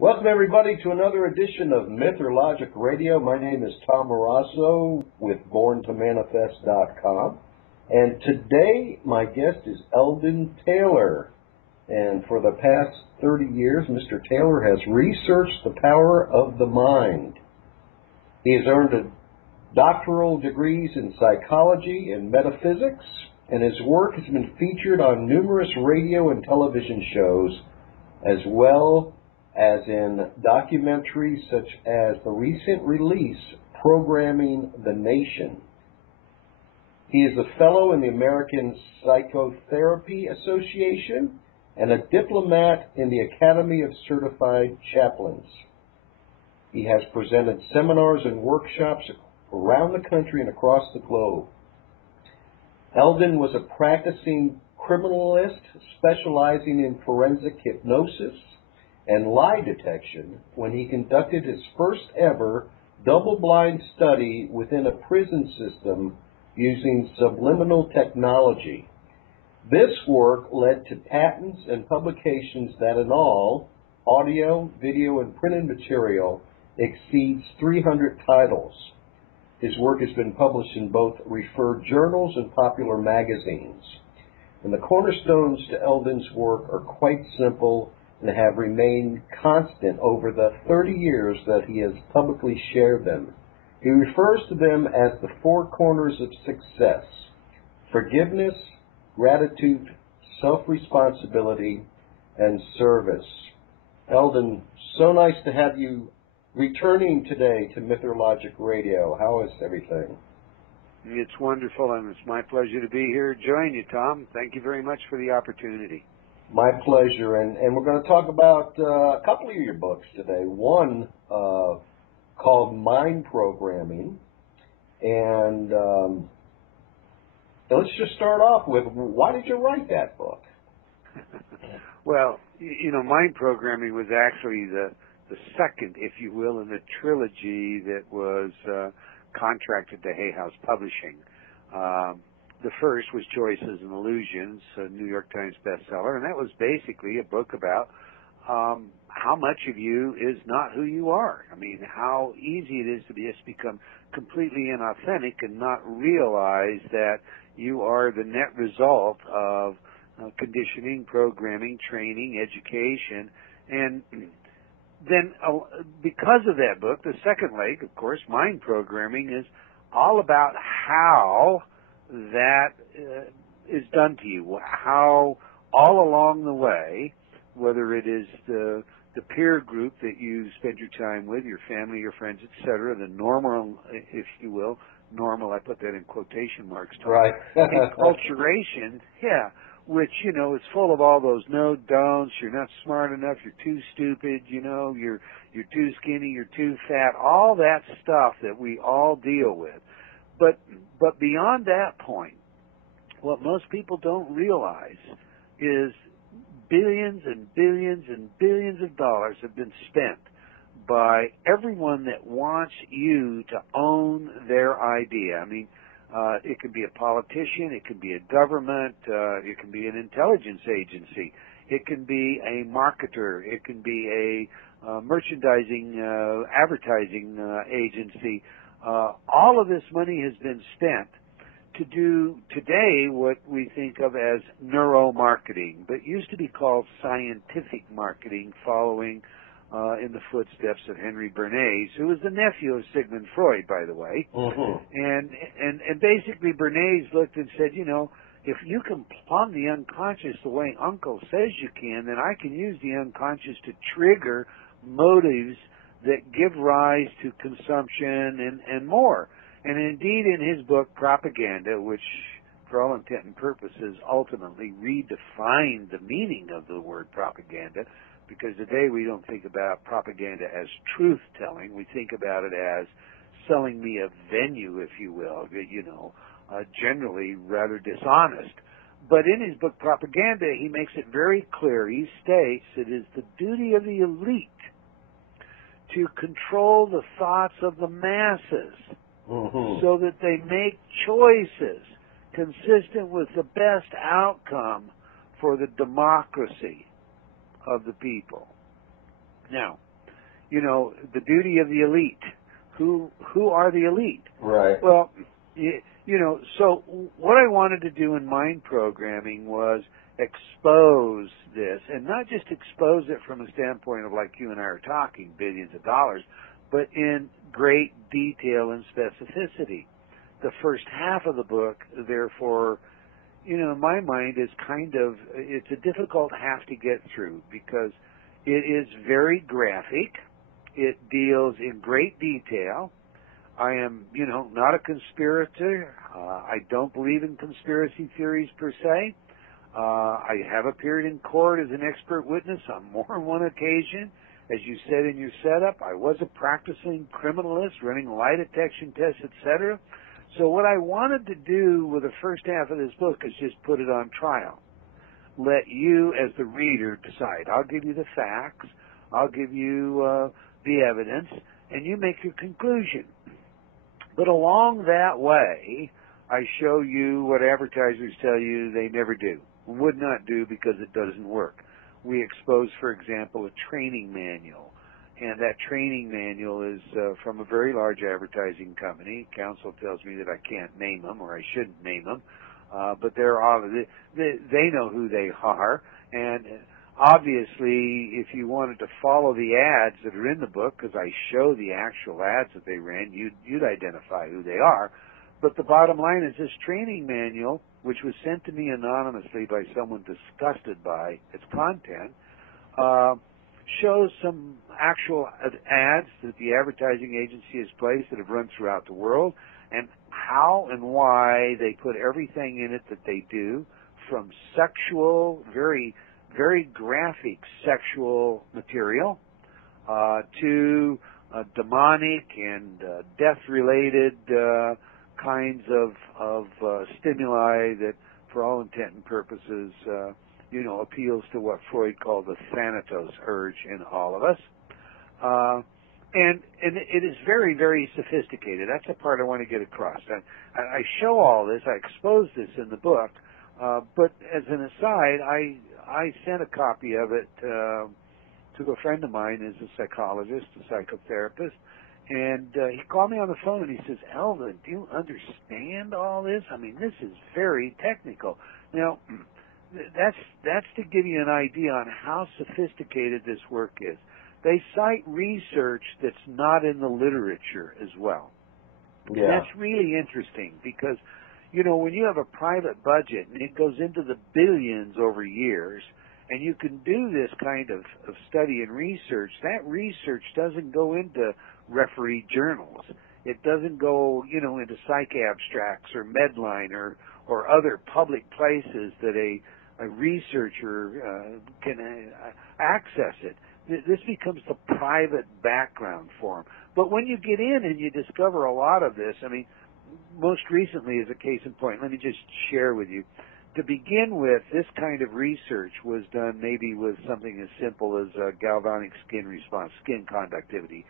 Welcome, everybody, to another edition of Myth or Logic Radio. My name is Tom Murasso with BornToManifest.com. And today, my guest is Eldon Taylor. And for the past 30 years, Mr. Taylor has researched the power of the mind. He has earned doctoral degrees in psychology and metaphysics, and his work has been featured on numerous radio and television shows, as well as in documentaries such as the recent release, Programming the Nation. He is a fellow in the American Psychotherapy Association and a diplomat in the Academy of Certified Chaplains. He has presented seminars and workshops around the country and across the globe. Eldon was a practicing criminalist specializing in forensic hypnosis and lie detection when he conducted his first ever double-blind study within a prison system using subliminal technology. This work led to patents and publications that in all, audio, video, and printed material exceeds 300 titles. His work has been published in both referred journals and popular magazines. And the cornerstones to Eldon's work are quite simple and have remained constant over the 30 years that he has publicly shared them. He refers to them as the four corners of success: forgiveness, gratitude, self-responsibility, and service. Eldon, so nice to have you returning today to Myth or Logic Radio. How is everything? It's wonderful, and it's my pleasure to be here. Join you, Tom. Thank you very much for the opportunity. My pleasure, and we're going to talk about a couple of your books today. One called Mind Programming, and let's just start off with, why did you write that book? Well, Mind Programming was actually the second, if you will, in the trilogy that was contracted to Hay House Publishing. The first was Choices and Illusions, a New York Times bestseller, and that was basically a book about how much of you is not who you are. I mean, how easy it is to just become completely inauthentic and not realize that you are the net result of conditioning, programming, training, education. And then because of that book, the second leg, of course, Mind Programming, is all about how that is done to you, how all along the way, whether it is the peer group that you spend your time with, your family, your friends, etc., the normal, if you will, normal, I put that in quotation marks, Tom, right. enculturation, which, is full of all those no, don'ts, you're not smart enough, you're too stupid, you're too skinny, you're too fat, all that stuff that we all deal with. But beyond that point, what most people don't realize is billions and billions and billions of dollars have been spent by everyone that wants you to own their idea. I mean, it could be a politician, it could be a government, it can be an intelligence agency, it can be a marketer, it can be a merchandising, advertising agency. All of this money has been spent to do today what we think of as neuromarketing, but used to be called scientific marketing, following in the footsteps of Henry Bernays, who was the nephew of Sigmund Freud, by the way. Mm-hmm. And basically Bernays looked and said, if you can plumb the unconscious the way Uncle says you can, then I can use the unconscious to trigger motives that give rise to consumption and more. And indeed, in his book, Propaganda, which, for all intent and purposes, ultimately redefined the meaning of the word propaganda, because today we don't think about propaganda as truth-telling. We think about it as selling me a venue, if you will, generally rather dishonest. But in his book, Propaganda, he makes it very clear. He states it is the duty of the elite to control the thoughts of the masses, so that they make choices consistent with the best outcome for the democracy of the people. Now, the duty of the elite. Who are the elite? Right. Well, so what I wanted to do in mind programming was expose this, and not just expose it from a standpoint of like you and I are talking, billions of dollars, but in great detail and specificity. The first half of the book, therefore, in my mind is it's a difficult half to get through because it is very graphic. It deals in great detail. I am, not a conspirator. I don't believe in conspiracy theories per se. I have appeared in court as an expert witness on more than one occasion. As you said in your setup, I was a practicing criminalist running lie detection tests, etc. So what I wanted to do with the first half of this book is just put it on trial. Let you, as the reader, decide. I'll give you the facts. I'll give you the evidence, and you make your conclusion. But along that way, I show you what advertisers tell you they never do, would not do because it doesn't work. We expose, for example, a training manual, and that training manual is from a very large advertising company. Counsel tells me that I can't name them, or I shouldn't name them, but they know who they are, and obviously, if you wanted to follow the ads that are in the book, because I show the actual ads that they ran, you'd identify who they are. But the bottom line is this training manual, which was sent to me anonymously by someone disgusted by its content, shows some actual ads that the advertising agency has placed that have run throughout the world, and how and why they put everything in it that they do, from sexual, very, very graphic sexual material, to demonic and death-related kinds of stimuli that, for all intent and purposes, appeals to what Freud called the thanatos urge in all of us. And it is very, very sophisticated. That's the part I want to get across. I show all this. I expose this in the book. But as an aside, I sent a copy of it to a friend of mine who's a psychologist, a psychotherapist, and he called me on the phone and he says, "Eldon, do you understand all this? I mean, this is very technical." Now, that's to give you an idea on how sophisticated this work is. They cite research that's not in the literature as well. Yeah. And that's really interesting because, when you have a private budget and it goes into the billions over years, and you can do this kind of study and research, that research doesn't go into referee journals. It doesn't go, into psych abstracts or Medline or other public places that a researcher can access it. This becomes the private background form. But when you get in and you discover a lot of this, I mean, most recently as a case in point, let me just share with you. To begin with, this kind of research was done maybe with something as simple as galvanic skin response, skin conductivity,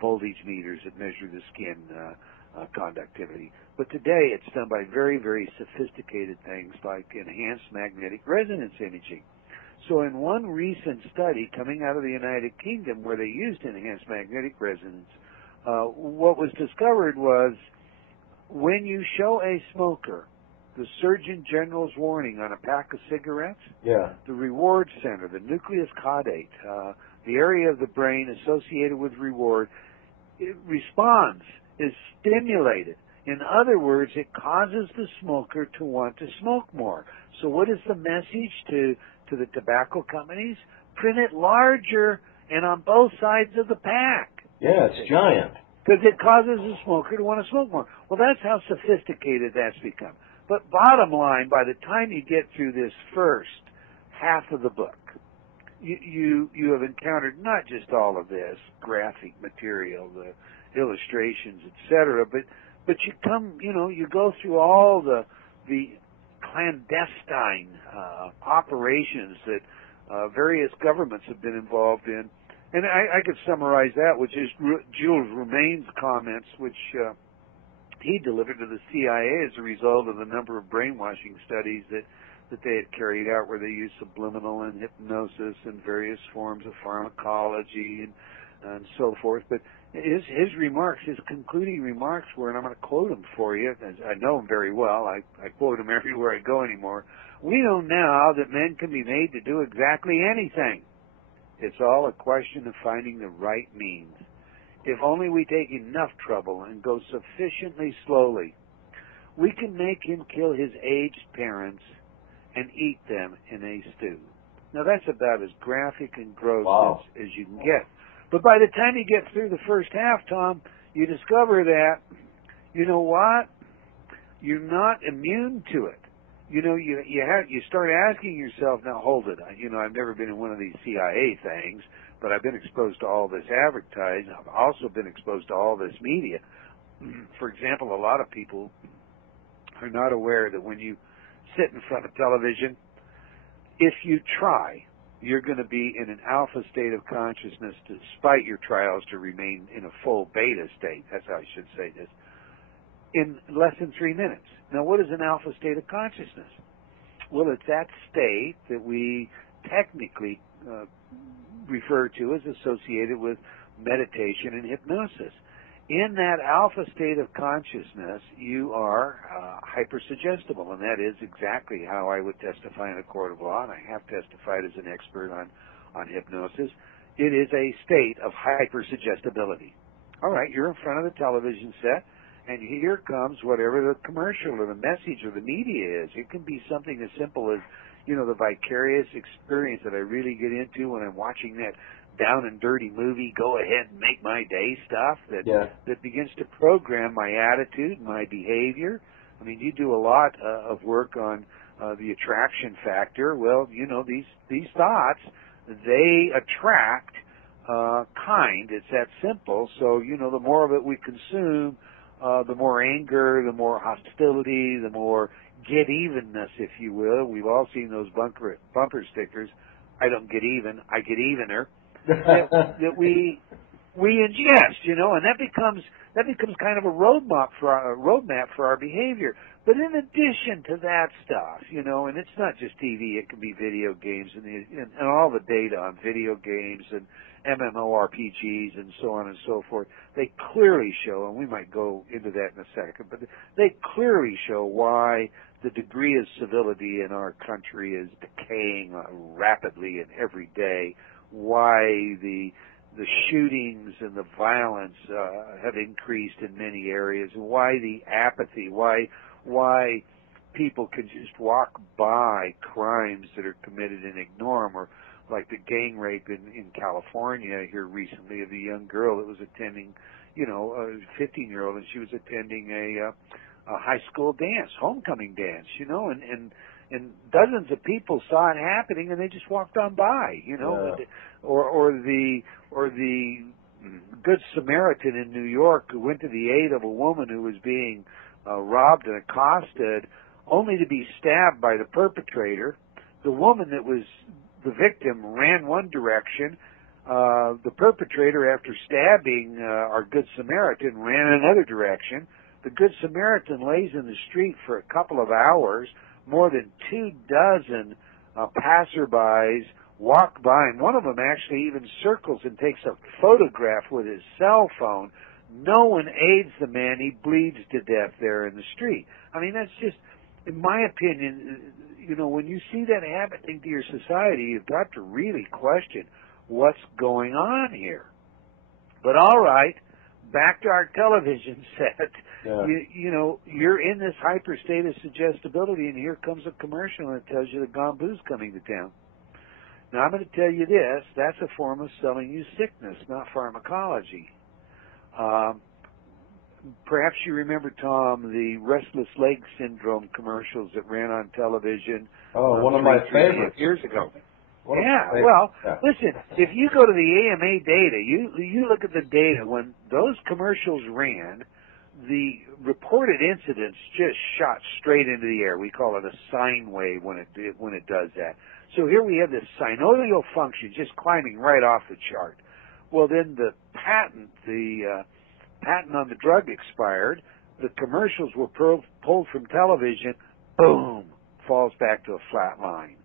voltage meters that measure the skin conductivity. But today it's done by very, very sophisticated things like enhanced magnetic resonance imaging. So in one recent study coming out of the United Kingdom where they used enhanced magnetic resonance, what was discovered was when you show a smoker the Surgeon General's warning on a pack of cigarettes, the reward center, the nucleus caudate, the area of the brain associated with reward, it responds, is stimulated. In other words, it causes the smoker to want to smoke more. So what is the message to the tobacco companies? Print it larger and on both sides of the pack. Yeah, it's giant. Because it causes the smoker to want to smoke more. Well, that's how sophisticated that's become. But bottom line, by the time you get through this first half of the book, you have encountered not just all of this graphic material, the illustrations, etc., but you come, you go through all the clandestine operations that various governments have been involved in. And I could summarize that with just Jules Roumain's comments, which he delivered to the CIA as a result of the number of brainwashing studies that they had carried out where they used subliminal and hypnosis and various forms of pharmacology and and so forth. But his remarks, his concluding remarks were, and I'm going to quote them for you, as I know them very well. I quote them everywhere I go anymore. "We know now that men can be made to do exactly anything. It's all a question of finding the right means. If only we take enough trouble and go sufficiently slowly, we can make him kill his aged parents and eat them in a stew." Now that's about as graphic and gross as you can get. But by the time you get through the first half, Tom, you discover that, you know what? You're not immune to it. You know, you start asking yourself, now hold it. You know, I've never been in one of these CIA things, but I've been exposed to all this advertising. I've also been exposed to all this media. For example, a lot of people are not aware that when you sit in front of television, if you try, you're going to be in an alpha state of consciousness despite your trials to remain in a full beta state. That's how I should say this. In less than 3 minutes. Now, what is an alpha state of consciousness? Well, it's that state that we technically refer to as associated with meditation and hypnosis. In that alpha state of consciousness, you are hypersuggestible, and that is exactly how I would testify in a court of law, and I have testified as an expert on hypnosis. It is a state of hypersuggestibility. All right, you're in front of the television set, and here comes whatever the commercial or the message or the media is. It can be something as simple as, you know, the vicarious experience that I really get into when I'm watching that down and dirty movie, go ahead and make my day stuff that begins to program my attitude, my behavior. I mean, you do a lot of work on the attraction factor. Well, you know, these thoughts, they attract kind. It's that simple. So, you know, the more of it we consume, the more anger, the more hostility, the more get-evenness, if you will. We've all seen those bumper stickers. I don't get even, I get evener. that we ingest, you know, and that becomes kind of a roadmap for our behavior. But in addition to that stuff, you know, and it's not just TV; it can be video games and all the data on video games and MMORPGs and so on and so forth. They clearly show, and we might go into that in a second, but they clearly show why the degree of civility in our country is decaying rapidly and every day. Why the shootings and the violence have increased in many areas, and why the apathy, why people can just walk by crimes that are committed and ignore them, or like the gang rape in California here recently of the young girl that was attending, you know, a 15-year-old, and she was attending a high school dance, homecoming dance, you know, and dozens of people saw it happening, and they just walked on by, you know. Yeah. Or the Good Samaritan in New York who went to the aid of a woman who was being robbed and accosted, only to be stabbed by the perpetrator. The woman that was the victim ran one direction. The perpetrator, after stabbing our Good Samaritan, ran another direction. The Good Samaritan lays in the street for a couple of hours. More than 24 passerbys walk by, and one of them actually even circles and takes a photograph with his cell phone. No one aids the man. He bleeds to death there in the street. I mean, that's just, in my opinion, you know, when you see that happening to your society, you've got to really question what's going on here. But all right, back to our television set. Yeah. You know, you're in this hyper state of suggestibility, and here comes a commercial that tells you that Gombu's coming to town. Now, I'm going to tell you this, that's a form of selling you sickness, not pharmacology. Perhaps you remember, Tom, the restless leg syndrome commercials that ran on television. Oh, one of my favorites. Years ago. Listen, if you go to the AMA data, you look at the data, when those commercials ran, the reported incidents just shot straight into the air. We call it a sine wave when it does that. So here we have this synovial function just climbing right off the chart. Well, then the patent on the drug expired. The commercials were pulled from television. Boom, falls back to a flat line.